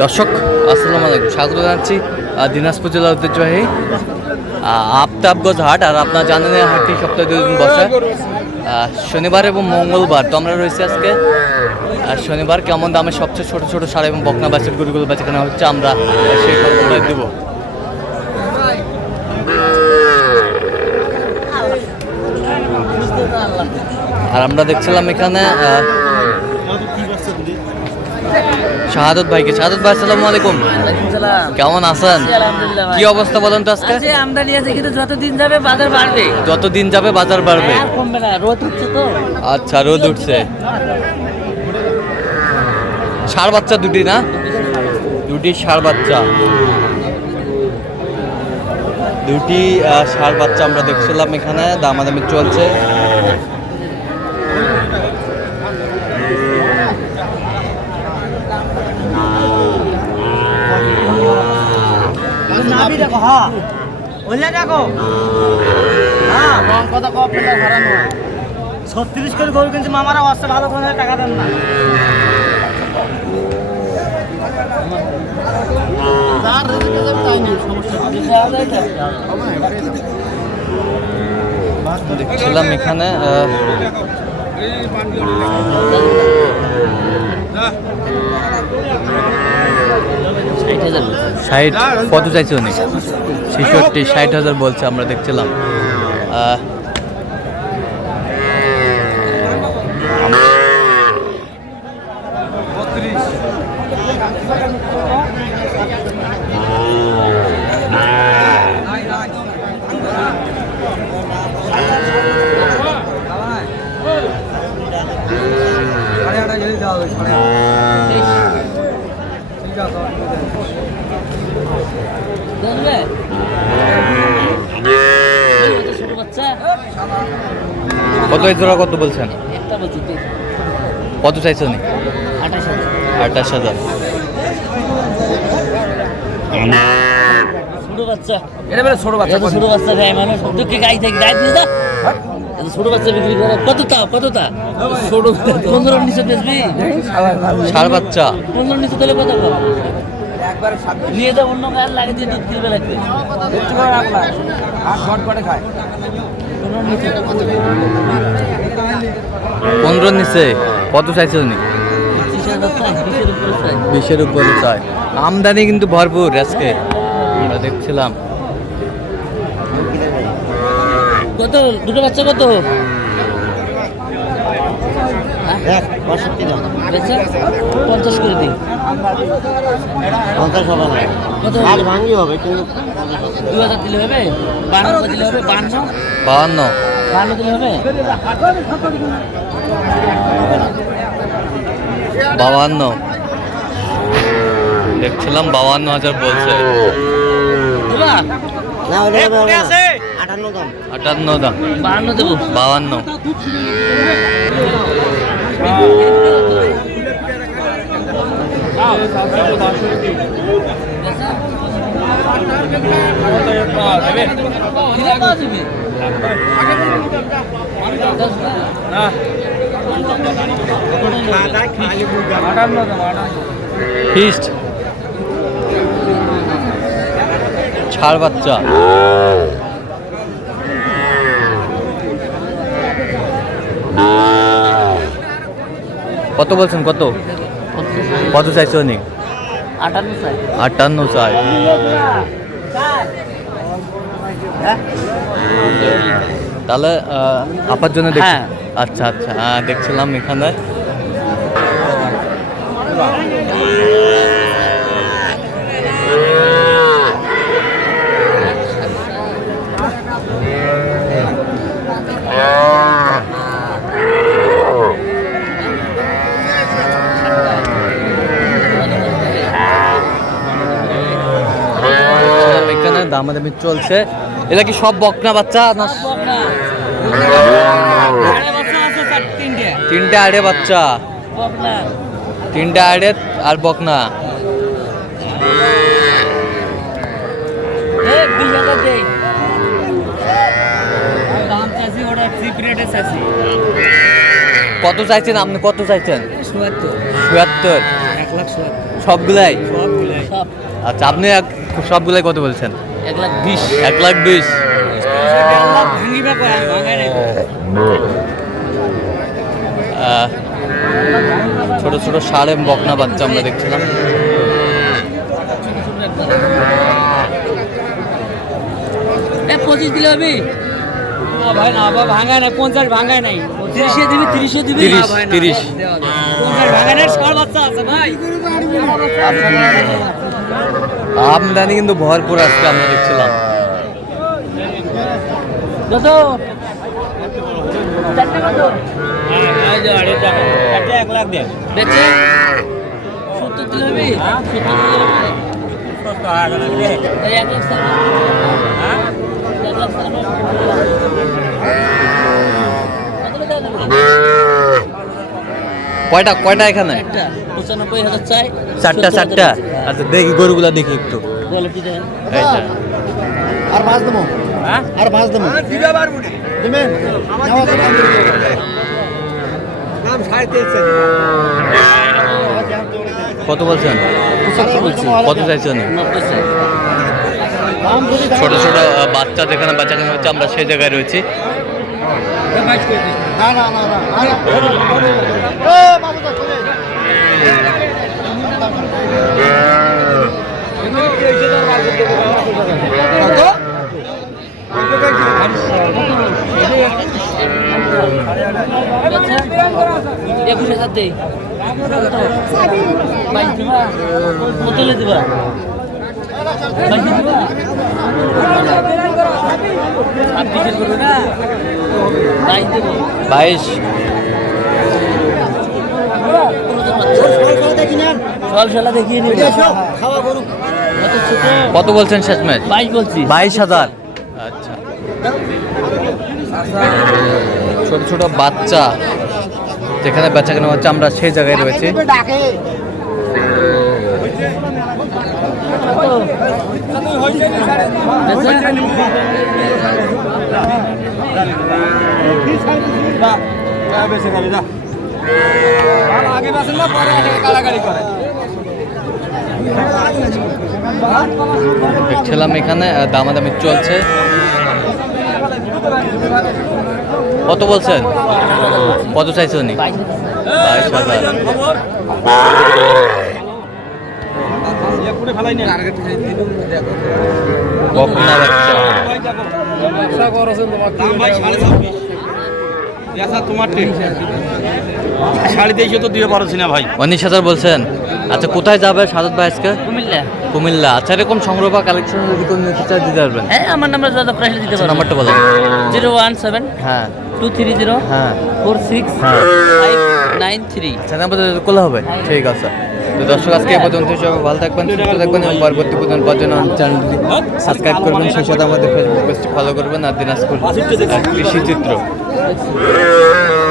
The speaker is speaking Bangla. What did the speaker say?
দর্শক, আসসালামু আলাইকুম। স্বাগত জানাচ্ছি দিনাজপুর জেলার ঐতিহ্যবাহী আফতাবগঞ্জ হাট। আর আপনার জানেন হাটটি সপ্তাহে দুদিন বসে। শনিবার এবং মঙ্গলবার তো আমরা রয়েছি আজকে। আর শনিবার কেমন দামে সবচেয়ে ছোট ছোট সার এবং বকনা বাচ্চার গরুগুলো বেচাকেনা হচ্ছে, আমরা সেই খবরটা দেবো। আর আমরা দেখছিলাম এখানে শাহাদত ভাইকে। শাহাদত ভাই আসসালামু আলাইকুম। কেমন আছেন? কি অবস্থা বলেন তো আজকে? আমদানি আছে কিন্তু যত দিন যাবে বাজার বাড়বে। যত দিন যাবে বাজার বাড়বে। কমবে না রোদ হচ্ছে তো। আচ্ছা রোদ উঠছে। ষাড় বাচ্চা দুটি না? দুটি ষাড় বাচ্চা। দুটি ষাড় বাচ্চা আমরা দেখছিলাম এখানে দামাদামি চলছে। নাবি দেখো হ্যাঁ। ওইলা দেখো। হ্যাঁ কথা কপ পেলে হারানো ছত্রিশ করে গরু কিনছে মামারা আসছে ভালো করে টাকা দেন না। দেখছিলাম এখানে আহ, ষাট কত চাইছে উনি? ছেষট্টি ষাট হাজার বলছে আমরা দেখছিলাম আহ, ছোট বাচ্চা কত এই জোড়া কত বলছেন? কত চাইছে উনি? আঠাশ হাজার। ছোট বাচ্চা। এটা বেলা ছোট বাচ্চা ছোট বাচ্চা দেয় মানুষ। তুই কি গাই থেকে গাই দিয়ে ছোট বাচ্চা বিক্রি করে। কত তা কত তা? ছোট পনেরো নিচে বেচবি বাচ্চা। পনেরো নিচে তাহলে কত নিয়ে যাও অন্য গায়ে লাগিয়ে দিয়ে দুধ লাগবে পঁচিশ নিচে, কত চাইছে উনি? বিশের উপরে চাই। আমদানি কিন্তু ভরপুর আজকে, আমরা দেখছিলাম। কত? দুটো বাচ্চা কত? বেচা? পঞ্চাশ করে দিই পঞ্চাশ হবে না। আর ভাঙি হবে কিন্তু দু হাজার দিলে হবে? বান্ন দিলে হবে? বান্ন? বাহান্ন বান্ন দিলে হবে? বাবান্ন। দেখছিলাম বাবান্ন হাজার বলছে। না ওটা আটান্ন দাম বান্ন দেবো বাবান্ন বেচা? দিলে পাওয়া যাবে। দশ না? ফিস্ট ছাড় বাচ্চা কত বলছেন কত? কত চাইছে উনি? আটান্ন চাই। আটান্ন চাই। তাহলে আপার জন্য দেখ হ্যাঁ। আচ্ছা আচ্ছা হ্যাঁ দেখছিলাম এখানে দেখছিলাম এখানে দামাদামি চলছে। এটা কি সব বকনা বাচ্চা না তিনটে। আড়ে বাচ্চা। তিনটে আড়ে আর বকনা। কত চাইছেন আপনি? কত চাইছেন? চুয়াত্তর সবগুলাই? সব আচ্ছা আপনি এক- সবগুলাই কত বলছেন? এক লাখ বিশ। এক লাখ বিশ। ছোট ছোট সাড়ে বকনা বাচ্চা আমরা দেখছিলাম। এ পঁচিশ দিলে হবে? না ভাই না বাবা ভাঙায় নাই পঞ্চাশ ভাঙায় নাই তিরিশে। দিবি তিরিশে দিবি তিরিশ, না না, তিরিশ। পঞ্চাশ ভাঙায় নাই ষাট বাচ্চা আছে ভাই। আমদানি কিন্তু ভরপুর আজকে আমরা দেখছিলাম। কত? কয়টা কয়টা এখানে? পঁচানব্বই হাজার চাই চারটা চারটা? হ্যাঁ। আচ্ছা দেখি গরুগুলা দেখি একটু। আর মাছ দেবো? হ্যাঁ? আর মাছ দেবো? দেবেন? কত বলছেন? কত চাইছেন? ছোট ছোট বাচ্চা যেখানে বাচ্চা কেনা হচ্ছে আমরা সেই জায়গায় রয়েছি। না না না না একুশ দিবা কতলে দিবা বাইশে। দেখিয়ে নিবি। কত বলছেন শেষ ম্যাচ? বাইশ বলছি। বাইশ হাজার। আচ্ছা। ছোট ছোট বাচ্চা যেখানে বাচ্চা কেনা হচ্ছে আমরা সেই জায়গায় রয়েছি। দেখছিলাম এখানে দামাদামি চলছে। কত বলছেন? কত চাইছে উনি? বাইশ হাজার। বাচ্চা সাড়ে তেইশে তো দিয়ে পারছি না ভাই। উনিশ হাজার বলছেন। আচ্ছা কোথায় যাবে সাদত ভাই আজকে? কুমিল্লা। কুমিল্লা। আচ্ছা এরকম সংগ্রহ বা কালেকশন যদি কোনো নিতে চায় দিতে পারবেন। হ্যাঁ আমার নাম্বার দাদা প্রাইস দিতে আচ্ছা, নাম্বারটা বলেন জিরো ওয়ান সেভেন হ্যাঁ। টু থ্রি জিরো হ্যাঁ। ফোর সিক্স হ্যাঁ। Five nine three. আচ্ছা নাম্বার করলে হবে? ঠিক আছে। তো দর্শক আজকে এ পর্যন্ত সবাই ভালো থাকবেন সুস্থ থাকবেন এবং পরবর্তী পর্যন্ত পাওয়ার চ্যানেলটি সাবস্ক্রাইব করবেন সেই সাথে আমাদের ফেসবুক পেজটি ফলো করবেন আর দিনাজপুর কৃষি চিত্র Thanks.